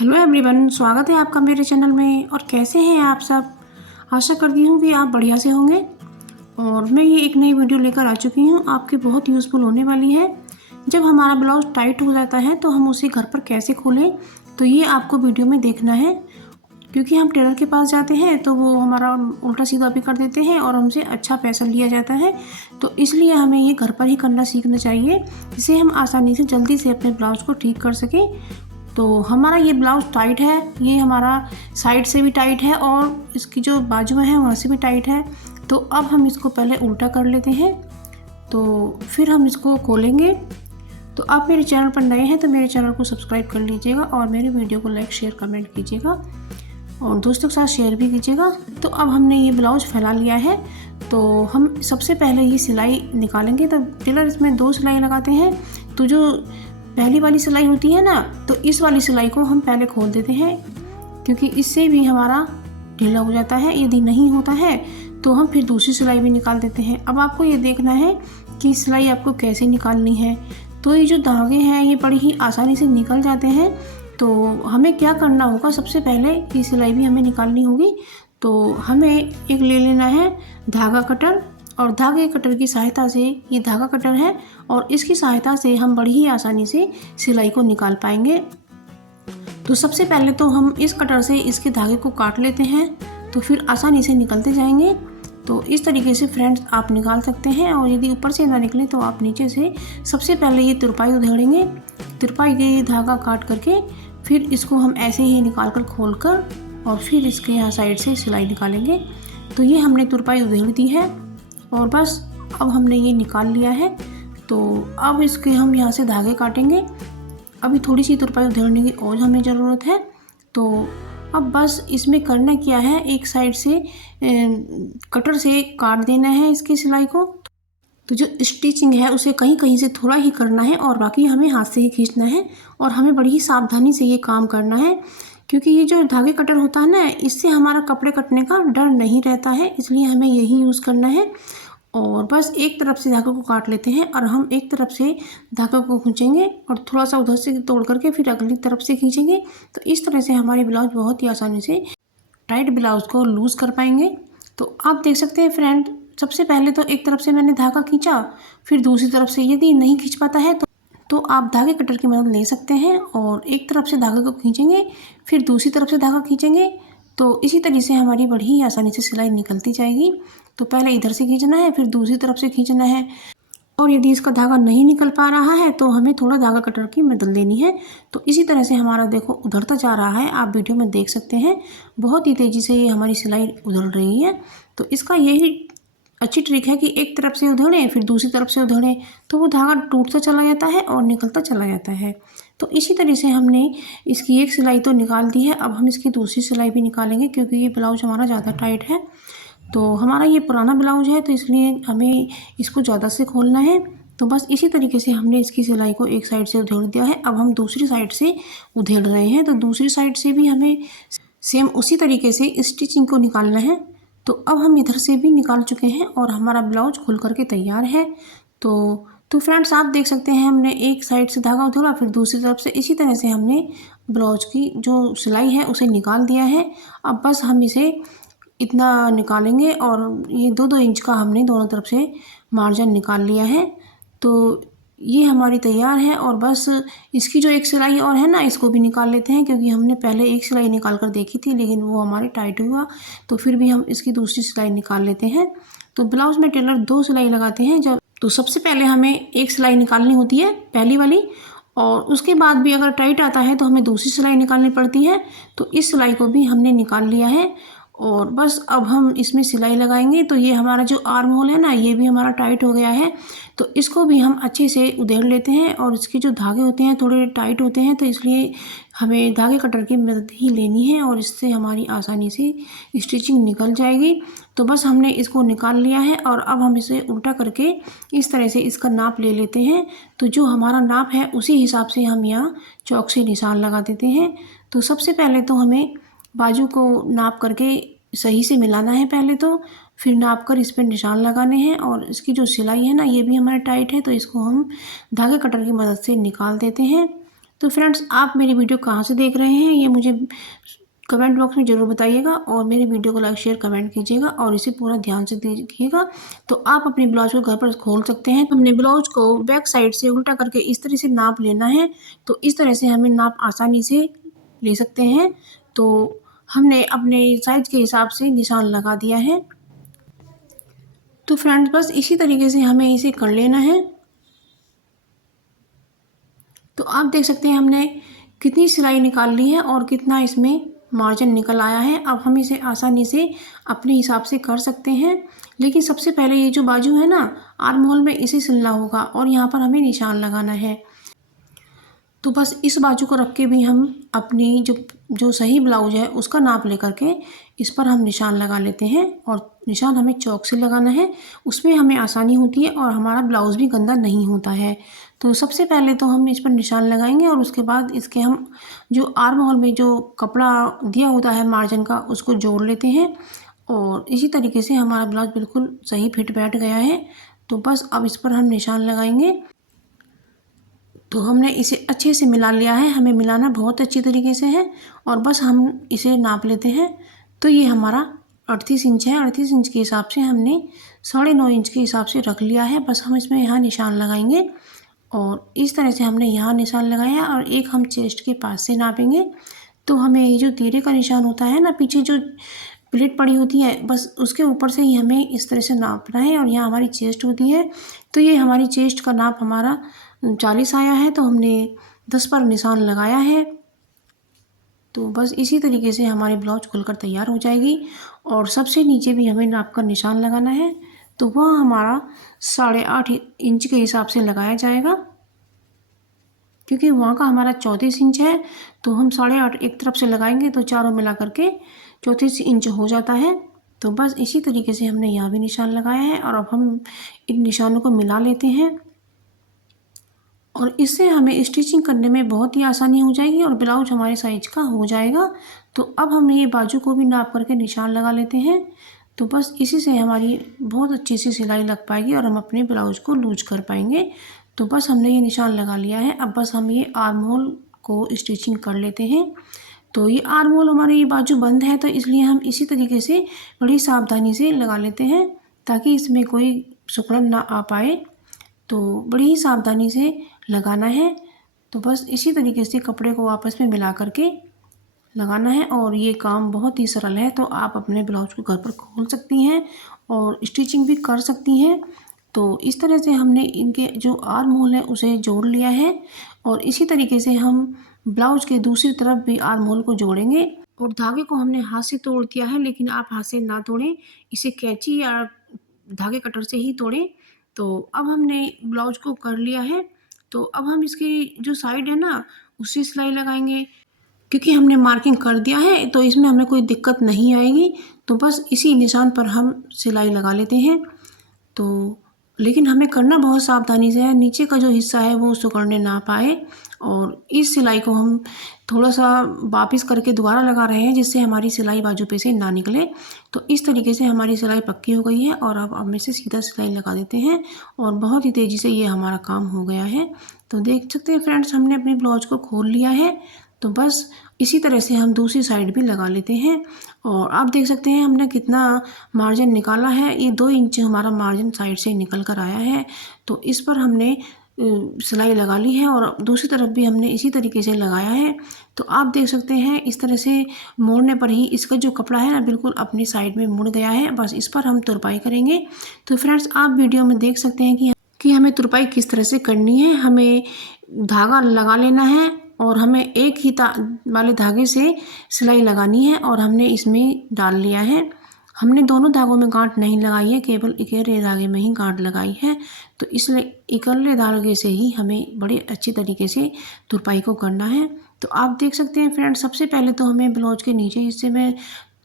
Hello everyone, स्वागत है आपका मेरे चैनल में। और कैसे हैं आप सब? आशा करती हूँ कि आप बढ़िया से होंगे। और मैं ये एक नई वीडियो लेकर आ चुकी हूँ, आपके बहुत यूज़फुल होने वाली है। जब हमारा ब्लाउज टाइट हो जाता है तो हम उसे घर पर कैसे खोलें, तो ये आपको वीडियो में देखना है। क्योंकि हम टेलर के पास जाते हैं तो वो हमारा उल्टा सीधा भी कर देते हैं और हमसे अच्छा पैसा लिया जाता है। तो इसलिए हमें ये घर पर ही करना सीखना चाहिए, जिससे हम आसानी से जल्दी से अपने ब्लाउज को ठीक कर सकें। तो हमारा ये ब्लाउज टाइट है, ये हमारा साइड से भी टाइट है और इसकी जो बाजू है वहाँ से भी टाइट है। तो अब हम इसको पहले उल्टा कर लेते हैं, तो फिर हम इसको खोलेंगे। तो आप मेरे चैनल पर नए हैं तो मेरे चैनल को सब्सक्राइब कर लीजिएगा और मेरे वीडियो को लाइक शेयर कमेंट कीजिएगा और दोस्तों के साथ शेयर भी कीजिएगा। तो अब हमने ये ब्लाउज फैला लिया है, तो हम सबसे पहले ये सिलाई निकालेंगे। तो टेलर इसमें 2 सिलाई लगाते हैं। तो जो पहली वाली सिलाई होती है ना, तो इस वाली सिलाई को हम पहले खोल देते हैं, क्योंकि इससे भी हमारा ढीला हो जाता है। यदि नहीं होता है तो हम फिर दूसरी सिलाई भी निकाल देते हैं। अब आपको ये देखना है कि सिलाई आपको कैसे निकालनी है। तो ये जो धागे हैं ये बड़ी ही आसानी से निकल जाते हैं। तो हमें क्या करना होगा, सबसे पहले ये सिलाई भी हमें निकालनी होगी। तो हमें एक ले लेना है धागा कटर, और धागे कटर की सहायता से, ये धागा कटर है और इसकी सहायता से हम बड़ी ही आसानी से सिलाई को निकाल पाएंगे। तो सबसे पहले तो हम इस कटर से इसके धागे को काट लेते हैं, तो फिर आसानी से निकलते जाएंगे। तो इस तरीके से फ्रेंड्स आप निकाल सकते हैं। और यदि ऊपर से ना निकले तो आप नीचे से सबसे पहले ये तुरपाई उधेड़ेंगे। तुरपाई के ये धागा काट करके फिर इसको हम ऐसे ही निकाल कर खोल कर और फिर इसके यहाँ साइड से सिलाई निकालेंगे। तो ये हमने तुरपाई उधेड़ दी है और बस अब हमने ये निकाल लिया है। तो अब इसके हम यहाँ से धागे काटेंगे। अभी थोड़ी सी तुरपाई उधेड़ने की और हमें ज़रूरत है। तो अब बस इसमें करना क्या है, एक साइड से कटर से काट देना है इसकी सिलाई को। तो जो स्टिचिंग है उसे कहीं कहीं से थोड़ा ही करना है और बाकी हमें हाथ से ही खींचना है। और हमें बड़ी ही सावधानी से ये काम करना है, क्योंकि ये जो धागे कटर होता है ना, इससे हमारा कपड़े कटने का डर नहीं रहता है। इसलिए हमें यही यूज़ करना है। और बस एक तरफ से धागे को काट लेते हैं और हम एक तरफ से धागे को खींचेंगे और थोड़ा सा उधर से तोड़ करके फिर अगली तरफ से खींचेंगे। तो इस तरह से हमारी ब्लाउज बहुत ही आसानी से टाइट ब्लाउज को लूज़ कर पाएंगे। तो आप देख सकते हैं फ्रेंड, सबसे पहले तो एक तरफ से मैंने धागा खींचा, फिर दूसरी तरफ से। यदि नहीं खींच पाता है तो आप धागे कटर की मदद ले सकते हैं और एक तरफ से धागे को खींचेंगे, फिर दूसरी तरफ से धागा खींचेंगे। तो इसी तरीके से हमारी बड़ी ही आसानी से सिलाई निकलती जाएगी। तो पहले इधर से खींचना है, फिर दूसरी तरफ से खींचना है। और यदि इसका धागा नहीं निकल पा रहा है तो हमें थोड़ा धागा कटर की मदद लेनी है। तो इसी तरह से हमारा देखो उधरता जा रहा है, आप वीडियो में देख सकते हैं। बहुत ही तेज़ी से ये हमारी सिलाई उधड़ रही है। तो इसका यही अच्छी ट्रिक है कि एक तरफ से उधेड़ें फिर दूसरी तरफ से उधेड़ें, तो वो धागा टूटता चला जाता है और निकलता चला जाता है। तो इसी तरह से हमने इसकी एक सिलाई तो निकाल दी है। अब हम इसकी दूसरी सिलाई भी निकालेंगे, क्योंकि ये ब्लाउज हमारा ज़्यादा टाइट है। तो हमारा ये पुराना ब्लाउज है तो इसलिए हमें इसको ज़्यादा से खोलना है। तो बस इसी तरीके से हमने इसकी सिलाई को एक साइड से उधेड़ दिया है। अब हम दूसरी साइड से उधेड़ रहे हैं। तो दूसरी साइड से भी हमें सेम उसी तरीके से स्टिचिंग को निकालना है। तो अब हम इधर से भी निकाल चुके हैं और हमारा ब्लाउज खुल करके तैयार है। तो फ्रेंड्स आप देख सकते हैं, हमने एक साइड से धागा उधेड़ा, फिर दूसरी तरफ से इसी तरह से हमने ब्लाउज की जो सिलाई है उसे निकाल दिया है। अब बस हम इसे इतना निकालेंगे और ये 2-2 इंच का हमने दोनों तरफ से मार्जिन निकाल लिया है। तो ये हमारी तैयार है। और बस इसकी जो एक सिलाई और है ना, इसको भी निकाल लेते हैं, क्योंकि हमने पहले एक सिलाई निकाल कर देखी थी लेकिन वो हमारे टाइट हुआ। तो फिर भी हम इसकी दूसरी सिलाई निकाल लेते हैं। तो ब्लाउज में टेलर 2 सिलाई लगाते हैं जब। तो सबसे पहले हमें एक सिलाई निकालनी होती है, पहली वाली, और उसके बाद भी अगर टाइट आता है तो हमें दूसरी सिलाई निकालनी पड़ती है। तो इस सिलाई को भी हमने निकाल लिया है और बस अब हम इसमें सिलाई लगाएंगे। तो ये हमारा जो आर्म होल है ना, ये भी हमारा टाइट हो गया है। तो इसको भी हम अच्छे से उधेड़ लेते हैं। और इसके जो धागे होते हैं थोड़े टाइट होते हैं, तो इसलिए हमें धागे कटर की मदद ही लेनी है और इससे हमारी आसानी से स्टिचिंग निकल जाएगी। तो बस हमने इसको निकाल लिया है और अब हम इसे उल्टा करके इस तरह से इसका नाप ले लेते हैं। तो जो हमारा नाप है उसी हिसाब से हम यहाँ चौक से निशान लगा देते हैं। तो सबसे पहले तो हमें बाजू को नाप करके सही से मिलाना है पहले, तो फिर नाप कर इस पर निशान लगाने हैं। और इसकी जो सिलाई है ना, ये भी हमारा टाइट है, तो इसको हम धागे कटर की मदद से निकाल देते हैं। तो फ्रेंड्स, आप मेरी वीडियो कहाँ से देख रहे हैं ये मुझे कमेंट बॉक्स में ज़रूर बताइएगा, और मेरे वीडियो को लाइक शेयर कमेंट कीजिएगा और इसे पूरा ध्यान से देखिएगा। तो आप अपने ब्लाउज को घर पर खोल सकते हैं। हमने ब्लाउज को बैक साइड से उल्टा करके इस तरह से नाप लेना है। तो इस तरह से हमें नाप आसानी से ले सकते हैं। तो हमने अपने साइज के हिसाब से निशान लगा दिया है। तो फ्रेंड्स, बस इसी तरीके से हमें इसे कर लेना है। तो आप देख सकते हैं हमने कितनी सिलाई निकाल ली है और कितना इसमें मार्जिन निकल आया है। अब हम इसे आसानी से अपने हिसाब से कर सकते हैं। लेकिन सबसे पहले ये जो बाजू है ना, आर्म होल में इसे सिलना होगा और यहाँ पर हमें निशान लगाना है। तो बस इस बाजू को रख के भी हम अपनी जो सही ब्लाउज है उसका नाप लेकर के इस पर हम निशान लगा लेते हैं। और निशान हमें चौक से लगाना है, उसमें हमें आसानी होती है और हमारा ब्लाउज भी गंदा नहीं होता है। तो सबसे पहले तो हम इस पर निशान लगाएंगे और उसके बाद इसके हम जो आर्म होल में जो कपड़ा दिया होता है मार्जिन का, उसको जोड़ लेते हैं। और इसी तरीके से हमारा ब्लाउज बिल्कुल सही फिट बैठ गया है। तो बस अब इस पर हम निशान लगाएंगे। तो हमने इसे अच्छे से मिला लिया है, हमें मिलाना बहुत अच्छी तरीके से है। और बस हम इसे नाप लेते हैं। तो ये हमारा 38 इंच है। 38 इंच के हिसाब से हमने 9.5 इंच के हिसाब से रख लिया है। बस हम इसमें यहाँ निशान लगाएंगे और इस तरह से हमने यहाँ निशान लगाया और एक हम चेस्ट के पास से नापेंगे। तो हमें ये जो तीरे का निशान होता है ना, पीछे जो प्लेट पड़ी होती है, बस उसके ऊपर से ही हमें इस तरह से नापना है। और यहाँ हमारी चेस्ट होती है, तो ये हमारी चेस्ट का नाप हमारा 40 आया है। तो हमने 10 पर निशान लगाया है। तो बस इसी तरीके से हमारी ब्लाउज खुलकर तैयार हो जाएगी। और सबसे नीचे भी हमें नाप कर निशान लगाना है। तो वह हमारा 8.5 इंच के हिसाब से लगाया जाएगा, क्योंकि वहाँ का हमारा 34 इंच है। तो हम 8.5 एक तरफ से लगाएंगे तो चारों मिला करके 34 इंच हो जाता है। तो बस इसी तरीके से हमने यहाँ भी निशान लगाया है। और अब हम इन निशानों को मिला लेते हैं और इससे हमें स्टिचिंग करने में बहुत ही आसानी हो जाएगी और ब्लाउज हमारे साइज का हो जाएगा। तो अब हम ये बाजू को भी नाप करके निशान लगा लेते हैं। तो बस इसी से हमारी बहुत अच्छी सी सिलाई लग पाएगी और हम अपने ब्लाउज को लूज कर पाएंगे। तो बस हमने ये निशान लगा लिया है। अब बस हम ये आर्म होल को स्टिचिंग कर लेते हैं। तो ये आर्म होल हमारे ये बाजू बंद है, तो इसलिए हम इसी तरीके से बड़ी सावधानी से लगा लेते हैं ताकि इसमें कोई सिकुड़न ना आ पाए। तो बड़ी ही सावधानी से लगाना है। तो बस इसी तरीके से कपड़े को आपस में मिला करके लगाना है और ये काम बहुत ही सरल है। तो आप अपने ब्लाउज को घर पर खोल सकती हैं और स्टिचिंग भी कर सकती हैं। तो इस तरह से हमने इनके जो आर्म होल है उसे जोड़ लिया है और इसी तरीके से हम ब्लाउज के दूसरी तरफ भी आर्म होल को जोड़ेंगे। और धागे को हमने हाथ से तोड़ दिया है, लेकिन आप हाथ से ना तोड़ें, इसे कैंची या धागे कटर से ही तोड़ें। तो अब हमने ब्लाउज को कर लिया है। तो अब हम इसकी जो साइड है ना, उससे सिलाई लगाएंगे। क्योंकि हमने मार्किंग कर दिया है तो इसमें हमें कोई दिक्कत नहीं आएगी। तो बस इसी निशान पर हम सिलाई लगा लेते हैं। तो लेकिन हमें करना बहुत सावधानी से है, नीचे का जो हिस्सा है वो सिकुड़ने ना पाए। और इस सिलाई को हम थोड़ा सा वापस करके दोबारा लगा रहे हैं, जिससे हमारी सिलाई बाजू पे से ना निकले। तो इस तरीके से हमारी सिलाई पक्की हो गई है और अब हम इसे सीधा सिलाई लगा देते हैं और बहुत ही तेज़ी से ये हमारा काम हो गया है। तो देख सकते हैं फ्रेंड्स, हमने अपनी ब्लाउज को खोल लिया है। तो बस इसी तरह से हम दूसरी साइड भी लगा लेते हैं। और आप देख सकते हैं हमने कितना मार्जिन निकाला है। ये 2 इंच हमारा मार्जिन साइड से निकल कर आया है। तो इस पर हमने सिलाई लगा ली है और दूसरी तरफ भी हमने इसी तरीके से लगाया है। तो आप देख सकते हैं इस तरह से मोड़ने पर ही इसका जो कपड़ा है ना, बिल्कुल अपनी साइड में मुड़ गया है। बस इस पर हम तुरपाई करेंगे। तो फ्रेंड्स, आप वीडियो में देख सकते हैं कि हमें तुरपाई किस तरह से करनी है। हमें धागा लगा लेना है और हमें एक ही वाले धागे से सिलाई लगानी है और हमने इसमें डाल लिया है। हमने दोनों धागों में गांठ नहीं लगाई है, केवल इकल्ले धागे में ही गांठ लगाई है। तो इसलिए इकल्ले धागे से ही हमें बड़े अच्छी तरीके से तुरपाई को करना है। तो आप देख सकते हैं फ्रेंड्स, सबसे पहले तो हमें ब्लाउज के नीचे हिस्से में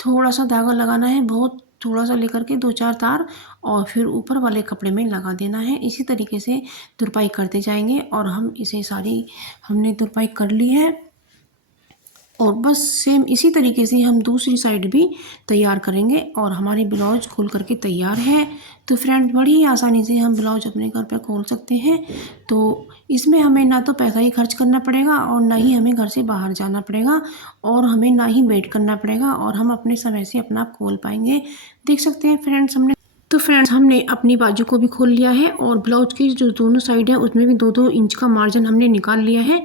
थोड़ा सा धागा लगाना है, बहुत थोड़ा सा लेकर के 2-4 तार, और फिर ऊपर वाले कपड़े में लगा देना है। इसी तरीके से तुरपाई करते जाएंगे और हम इसे सारी हमने तुरपाई कर ली है। और बस सेम इसी तरीके से हम दूसरी साइड भी तैयार करेंगे और हमारी ब्लाउज खोल करके तैयार है। तो फ्रेंड्स बड़ी ही आसानी से हम ब्लाउज अपने घर पर खोल सकते हैं। तो इसमें हमें ना तो पैसा ही खर्च करना पड़ेगा और ना ही हमें घर से बाहर जाना पड़ेगा और हमें ना ही वेट करना पड़ेगा और हम अपने समय से अपना आप खोल पाएंगे। देख सकते हैं फ्रेंड्स हमने अपनी बाजू को भी खोल लिया है और ब्लाउज की जो दोनों साइड है उसमें भी 2-2 इंच का मार्जिन हमने निकाल लिया है।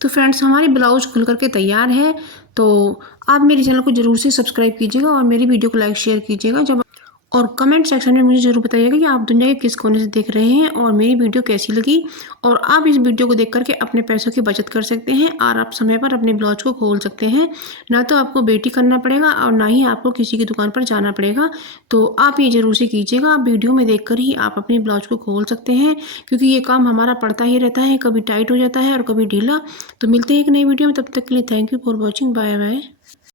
तो फ्रेंड्स हमारी ब्लाउज खुल करके तैयार है। तो आप मेरे चैनल को ज़रूर से सब्सक्राइब कीजिएगा और मेरी वीडियो को लाइक शेयर कीजिएगा और कमेंट सेक्शन में मुझे ज़रूर बताइएगा कि आप दुनिया के किस कोने से देख रहे हैं और मेरी वीडियो कैसी लगी। और आप इस वीडियो को देख करके अपने पैसों की बचत कर सकते हैं और आप समय पर अपने ब्लाउज को खोल सकते हैं। ना तो आपको वेट करना पड़ेगा और ना ही आपको किसी की दुकान पर जाना पड़ेगा। तो आप ये ज़रूर से कीजिएगा। आप वीडियो में देख कर ही आप अपनी ब्लाउज को खोल सकते हैं, क्योंकि ये काम हमारा पड़ता ही रहता है, कभी टाइट हो जाता है और कभी ढीला। तो मिलते हैं एक नई वीडियो में, तब तक के लिए thank you for watching. Bye bye.